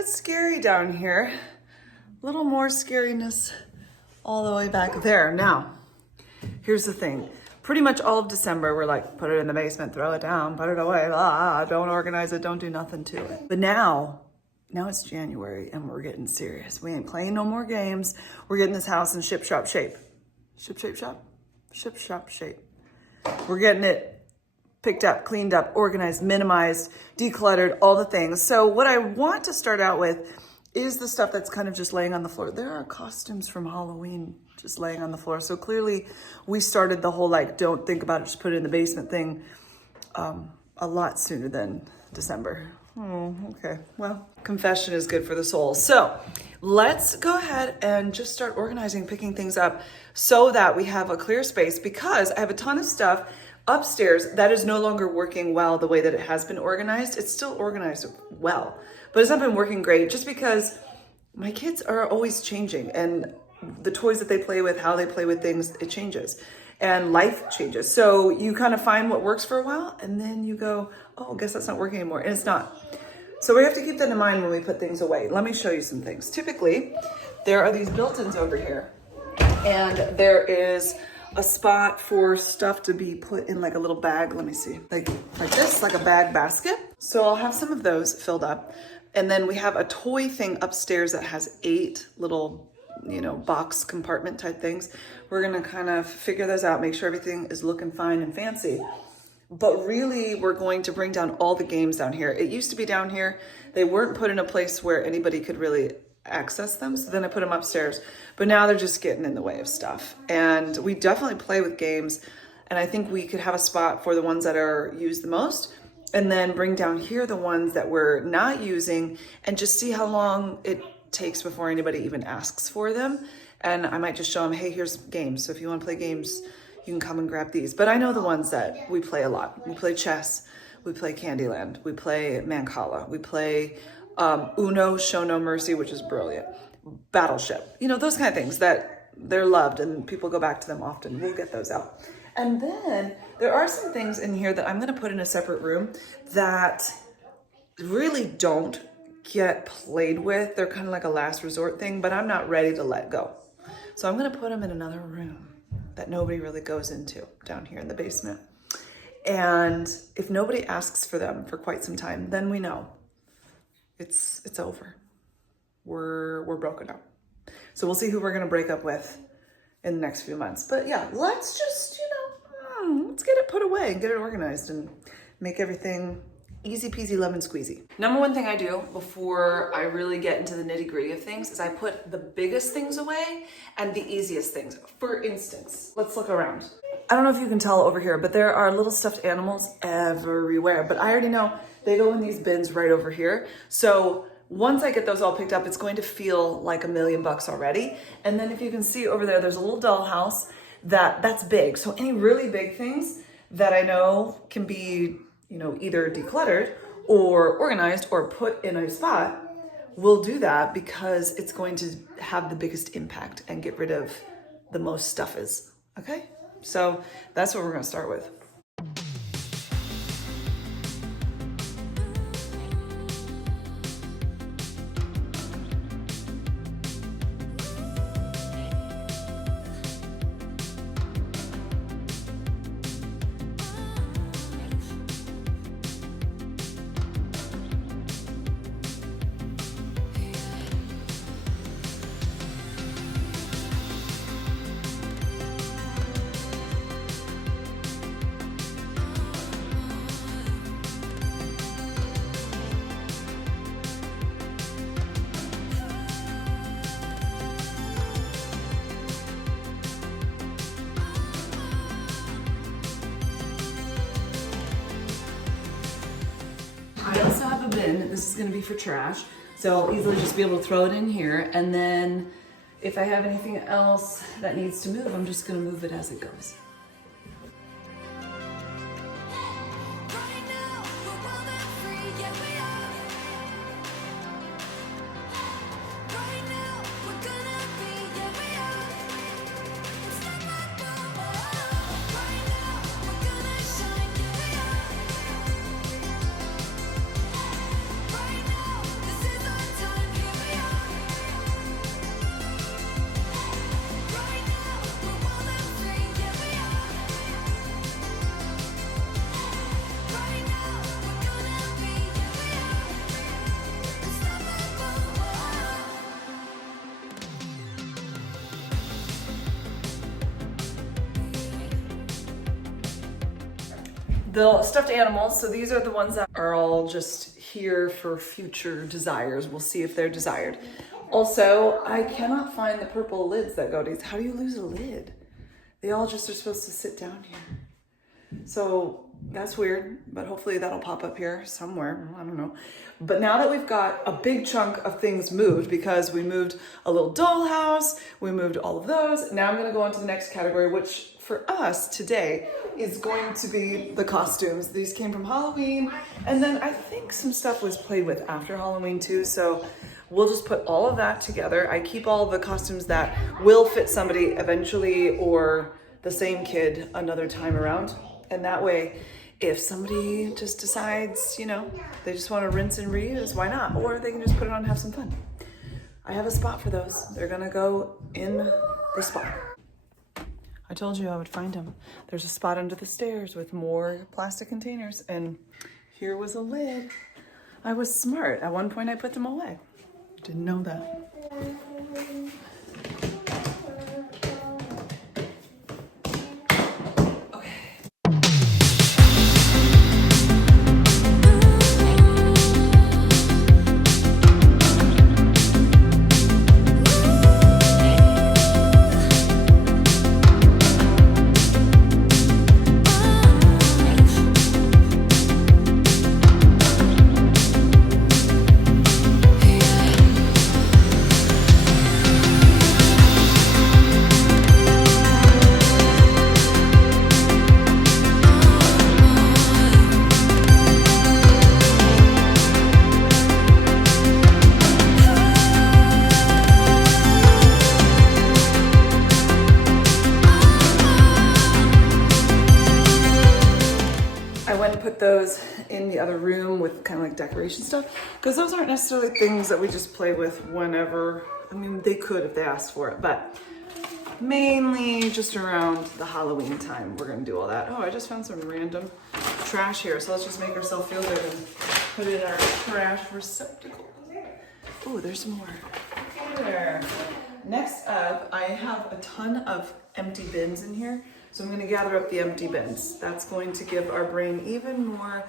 bit scary down here. A little more scariness all the way back there. Now, here's the thing. Pretty much all of December, we're like, put it in the basement, throw it down, put it away, don't organize it, don't do nothing to it. But now it's January and we're getting serious. We ain't playing no more games. We're getting this house in ship shop shape. Ship shop shape. We're getting it picked up, cleaned up, organized, minimized, decluttered, all the things. So what I want to start out with is the stuff that's kind of just laying on the floor. There are costumes from Halloween just laying on the floor. So clearly we started the whole like, don't think about it, just put it in the basement thing a lot sooner than December. Oh, okay. Well, confession is good for the soul. So let's go ahead and just start organizing, picking things up so that we have a clear space, because I have a ton of stuff upstairs that is no longer working well the way that it has been organized. It's still organized well, but it's not been working great just because my kids are always changing, and the toys that they play with, how they play with things, it changes and life changes. So you kind of find what works for a while and then you go, oh, I guess that's not working anymore. And it's not. So we have to keep that in mind when we put things away. Let me show you some things. Typically, there are these built-ins over here, and there is a spot for stuff to be put in like a little bag. Let me see, like this, like a bag basket. So I'll have some of those filled up. And then we have a toy thing upstairs that has 8 little, box compartment type things. We're gonna kind of figure those out, make sure everything is looking fine and fancy. But really, we're going to bring down all the games down here. It used to be down here. They weren't put in a place where anybody could really access them. So then I put them upstairs, but now they're just getting in the way of stuff. And we definitely play with games. And I think we could have a spot for the ones that are used the most, and then bring down here the ones that we're not using and just see how long it takes before anybody even asks for them. And I might just show them, hey, here's games. So if you want to play games, you can come and grab these. But I know the ones that we play a lot. We play chess, we play Candyland, we play Mancala, we play Uno, Show No Mercy, which is brilliant, Battleship, those kind of things that they're loved and people go back to them often. We'll get those out. And then there are some things in here that I'm going to put in a separate room that really don't get played with. They're kind of like a last resort thing, but I'm not ready to let go. So I'm going to put them in another room that nobody really goes into down here in the basement. And if nobody asks for them for quite some time, then we know it's over. We're broken up. So we'll see who we're going to break up with in the next few months. But yeah, let's just, let's get it put away and get it organized and make everything easy peasy lemon squeezy. Number one thing I do before I really get into the nitty gritty of things is I put the biggest things away and the easiest things. For instance, let's look around. I don't know if you can tell over here, but there are little stuffed animals everywhere, but I already know they go in these bins right over here. So once I get those all picked up, it's going to feel like $1 million already. And then if you can see over there, there's a little dollhouse that's big. So any really big things that I know can be, either decluttered or organized or put in a spot, we'll do that because it's going to have the biggest impact and get rid of the most stuffies. Okay? So that's what we're going to start with. I also have a bin. This is going to be for trash, so I'll easily just be able to throw it in here. And then if I have anything else that needs to move, I'm just going to move it as it goes. the stuffed animals. So these are the ones that are all just here for future desires. We'll see if they're desired. Also, I cannot find the purple lids that go to these. How do you lose a lid? They all just are supposed to sit down here. So that's weird, but hopefully that'll pop up here somewhere. I don't know. But now that we've got a big chunk of things moved, because we moved a little dollhouse, we moved all of those. Now I'm gonna go on to the next category, which for us today is going to be the costumes. These came from Halloween, and then I think some stuff was played with after Halloween too. So we'll just put all of that together. I keep all the costumes that will fit somebody eventually or the same kid another time around. And that way, if somebody just decides, you know, they just want to rinse and reuse, why not? Or they can just put it on and have some fun. I have a spot for those. They're gonna go in the spot. I told you I would find them. There's a spot under the stairs with more plastic containers, and here was a lid. I was smart. At one point I put them away. Didn't know that. Those in the other room with kind of like decoration stuff, because those aren't necessarily things that we just play with whenever. I mean, they could if they asked for it, but mainly just around the Halloween time we're gonna do all that. Oh, I just found some random trash here, so let's just make ourselves feel good and put it in our trash receptacle. Oh, there's some more there. Next up, I have a ton of empty bins in here. So I'm going to gather up the empty bins. That's going to give our brain even more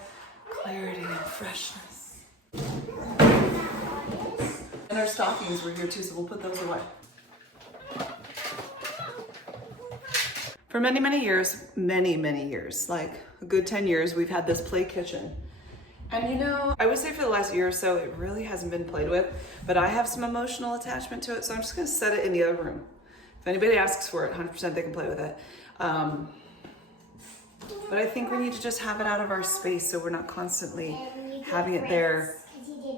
clarity and freshness. And our stockings were here too, so we'll put those away. For many, many years, like a good 10 years, we've had this play kitchen. And you know, I would say for the last year or so, it really hasn't been played with, but I have some emotional attachment to it, so I'm just going to set it in the other room. If anybody asks for it, 100% they can play with it. But I think we need to just have it out of our space so we're not constantly having it there,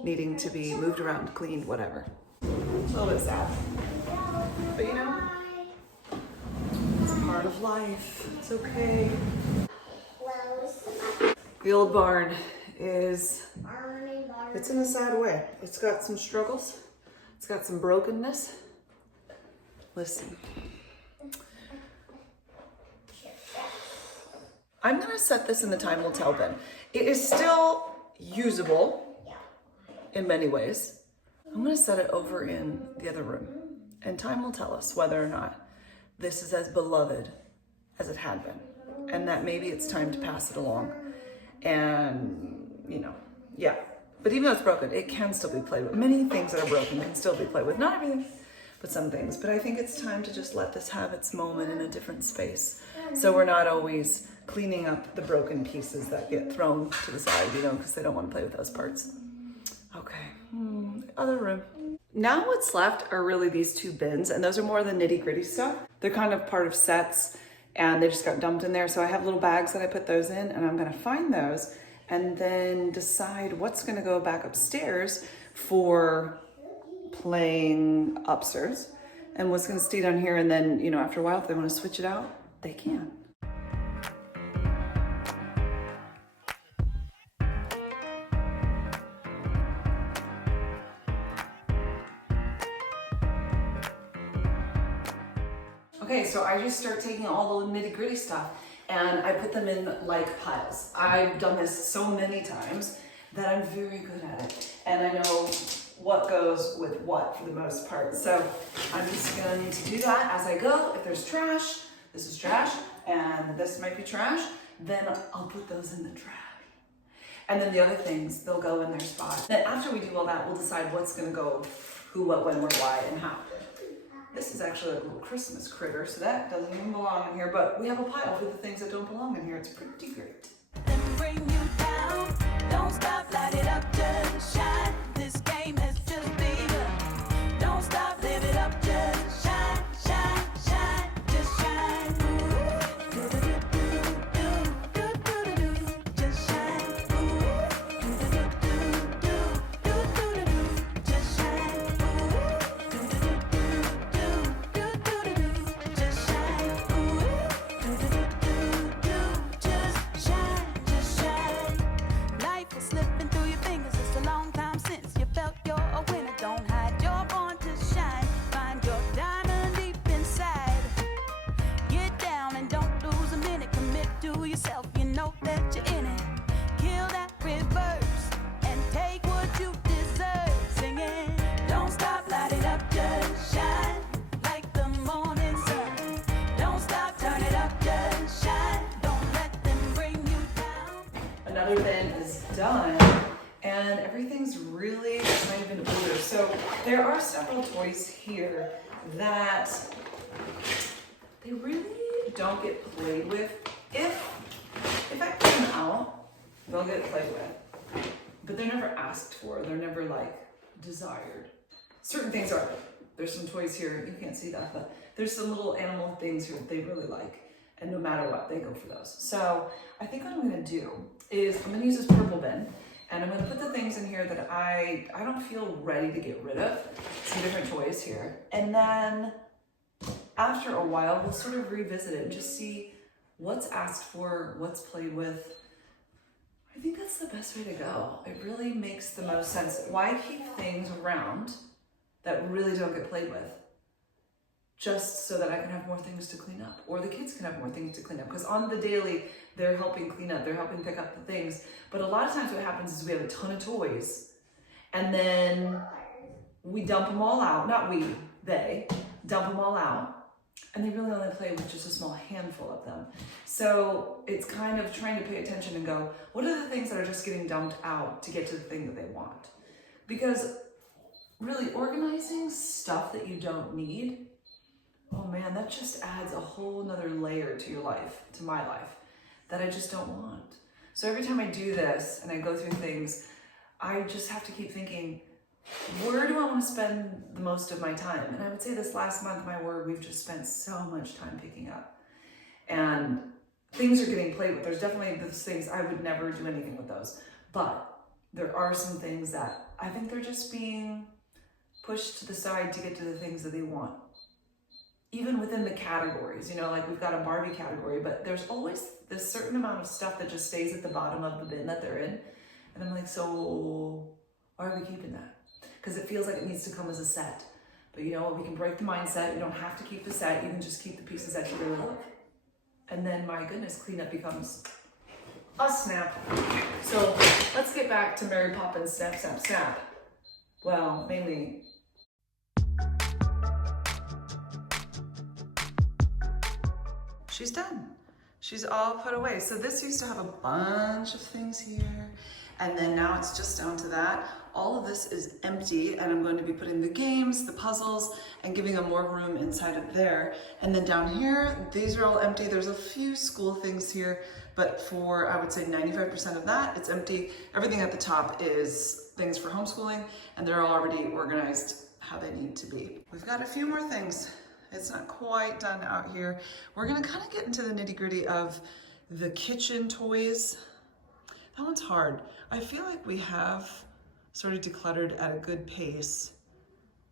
needing to be moved around, cleaned, whatever. A little bit sad. But you know, it's part of life. It's okay. The old barn it's in a sad way. It's got some struggles. It's got some brokenness. Listen. I'm gonna set this in the time will tell bin. It is still usable in many ways. I'm gonna set it over in the other room, and time will tell us whether or not this is as beloved as it had been, and that maybe it's time to pass it along. And you know, yeah. But even though it's broken, it can still be played with. Many things that are broken can still be played with. Not everything, but some things. But I think it's time to just let this have its moment in a different space, so we're not always cleaning up the broken pieces that get thrown to the side, you know, because they don't want to play with those parts. Okay, other room. Now what's left are really these two bins, and those are more the nitty-gritty stuff. They're kind of part of sets, and they just got dumped in there. So I have little bags that I put those in, and I'm gonna find those and then decide what's gonna go back upstairs for playing upstairs and what's gonna stay down here. And then, you know, after a while, if they wanna switch it out, they can. Okay, so I just start taking all the nitty gritty stuff and I put them in like piles. I've done this so many times that I'm very good at it. And I know what goes with what for the most part. So I'm just gonna need to do that as I go. If there's trash, this is trash. and this might be trash, then I'll put those in the trash. And then the other things, they'll go in their spot. Then after we do all that, we'll decide what's gonna go, who, what, when, where, why, and how. This is actually a little Christmas critter, so that doesn't even belong in here, but we have a pile for the things that don't belong in here. It's pretty great. Bring you down. Don't stop, light it up, just shine. This game has just begun. Don't stop, live it up, just shine, shine, shine, just shine. Just shine. Just shine. Life is slipping through your fingers. It's a long time since you felt you're a winner. Don't hide, you're born to shine. Find your diamond deep inside. Get down and don't lose a minute. Commit to yourself, you know that you're in it. Kill that reverse and take what you deserve. Singing, don't stop, light it up, just shine. Like the morning sun. Don't stop, turn it up, just shine. Don't let them bring you down. Another bin is done, and everything's really kind of in order. So there are several toys here that they really don't get played with. If I put them out, they'll get played with, but they're never asked for. They're never like desired. Certain things are. There's some toys here, you can't see that, but there's some little animal things here that they really like, and no matter what, they go for those. So I think what I'm gonna do is I'm gonna use this purple bin, and I'm gonna put the things in here that I don't feel ready to get rid of. Some different toys here. And then after a while, we'll sort of revisit it and just see what's asked for, what's played with. I think that's the best way to go. It really makes the most sense. Why keep things around that really don't get played with? Just so that I can have more things to clean up, or the kids can have more things to clean up. Because on the daily, they're helping clean up, they're helping pick up the things. But a lot of times what happens is we have a ton of toys, and then we dump them all out. Not we, they dump them all out. And they really only play with just a small handful of them. So it's kind of trying to pay attention and go, what are the things that are just getting dumped out to get to the thing that they want? Because really organizing stuff that you don't need, oh man, that just adds a whole nother layer to your life, to my life, that I just don't want. So every time I do this and I go through things, I just have to keep thinking, where do I want to spend the most of my time? And I would say this last month, my word, we've just spent so much time picking up. And things are getting played with. There's definitely those things, I would never do anything with those. But there are some things that I think they're just being pushed to the side to get to the things that they want. Even within the categories, you know, like we've got a Barbie category, but there's always this certain amount of stuff that just stays at the bottom of the bin that they're in. And I'm like, so why are we keeping that? Because it feels like it needs to come as a set. But you know what, we can break the mindset. You don't have to keep the set. You can just keep the pieces that you really love. And then, my goodness, cleanup becomes a snap. So let's get back to Mary Poppins snap, snap, snap. Well, mainly. She's done. She's all put away. So this used to have a bunch of things here, and then now it's just down to that. All of this is empty, and I'm going to be putting the games, the puzzles, and giving them more room inside of there. And then down here, these are all empty. There's a few school things here, but for, I would say 95% of that, it's empty. Everything at the top is things for homeschooling, and they're all already organized how they need to be. We've got a few more things. It's not quite done out here. We're gonna kind of get into the nitty-gritty of the kitchen toys. That one's hard. I feel like we have sort of decluttered at a good pace.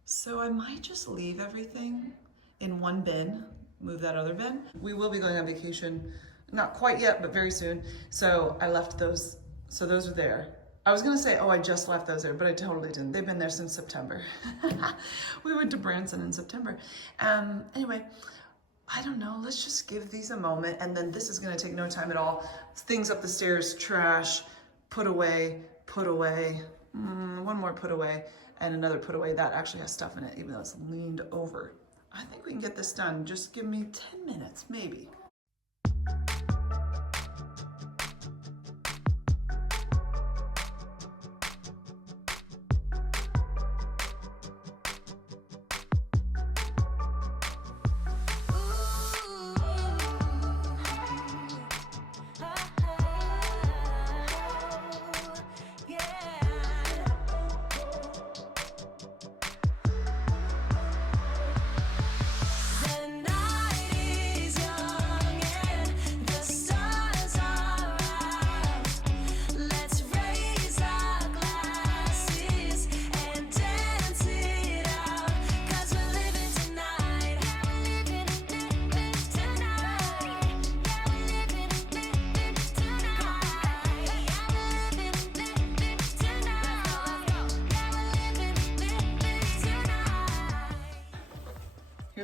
So I might just leave everything in one bin, move that other bin. We will be going on vacation, not quite yet, but very soon. So I left those, so those are there. I was gonna say, oh, I just left those there, but I totally didn't. They've been there since September. We went to Branson in September. Anyway, I don't know, let's just give these a moment, and then this is gonna take no time at all. Things up the stairs, trash, put away, one more put away, and another put away. That actually has stuff in it, even though it's leaned over. I think we can get this done. Just give me 10 minutes, maybe.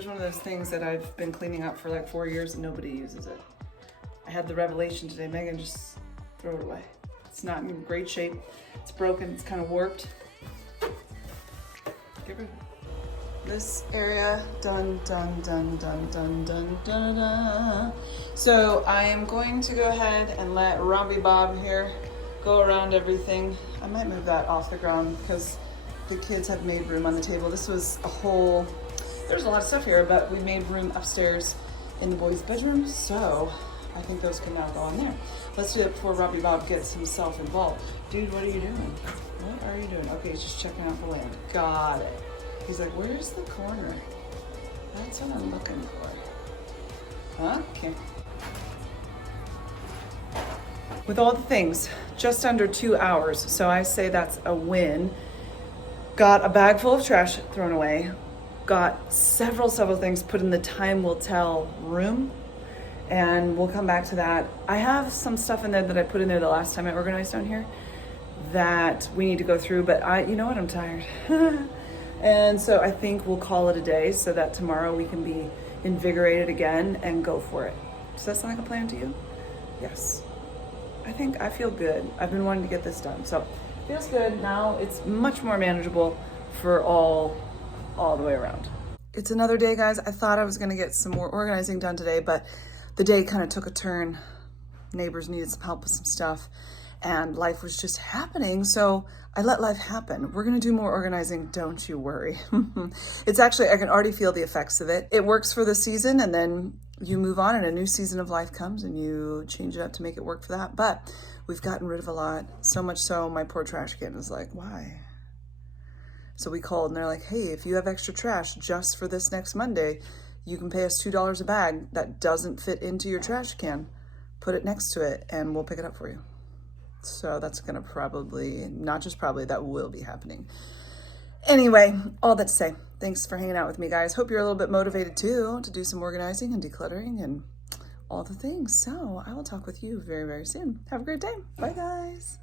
one of those things that I've been cleaning up for like 4 years and nobody uses it. I had the revelation today, Meghan, just throw it away. It's not in great shape. It's broken, it's kind of warped. Get rid of it. This area, done. So I am going to go ahead and let Robbie Bob here go around everything. I might move that off the ground because the kids have made room on the table. This was a whole, there's a lot of stuff here, but we made room upstairs in the boys' bedroom, so I think those can now go on there. Let's do it before Robbie Bob gets himself involved. Dude, what are you doing? What are you doing? Okay, he's just checking out the land. Got it. He's like, where's the corner? That's what I'm looking for. Huh? Okay. With all the things, just under 2 hours, so I say that's a win. Got a bag full of trash thrown away. Got several things put in the time will tell room. And we'll come back to that. I have some stuff in there that I put in there the last time I organized down here that we need to go through, but you know what, I'm tired. And so I think we'll call it a day so that tomorrow we can be invigorated again and go for it. Does that sound like a plan to you? Yes. I feel good. I've been wanting to get this done. So it feels good. Now it's much more manageable for all the way around. It's another day, guys. I thought I was gonna get some more organizing done today, but the day kind of took a turn. Neighbors needed some help with some stuff and life was just happening. So I let life happen. We're gonna do more organizing, don't you worry. It's actually, I can already feel the effects of it. It works for the season and then you move on and a new season of life comes and you change it up to make it work for that. But we've gotten rid of a lot, so much so my poor trash can is like, why? So we called and they're like, hey, if you have extra trash just for this next Monday, you can pay us $2 a bag that doesn't fit into your trash can. Put it next to it and we'll pick it up for you. So that's gonna probably, not just probably, that will be happening. Anyway, all that to say, thanks for hanging out with me, guys. Hope you're a little bit motivated too to do some organizing and decluttering and all the things. So I will talk with you very, very soon. Have a great day. Bye, guys.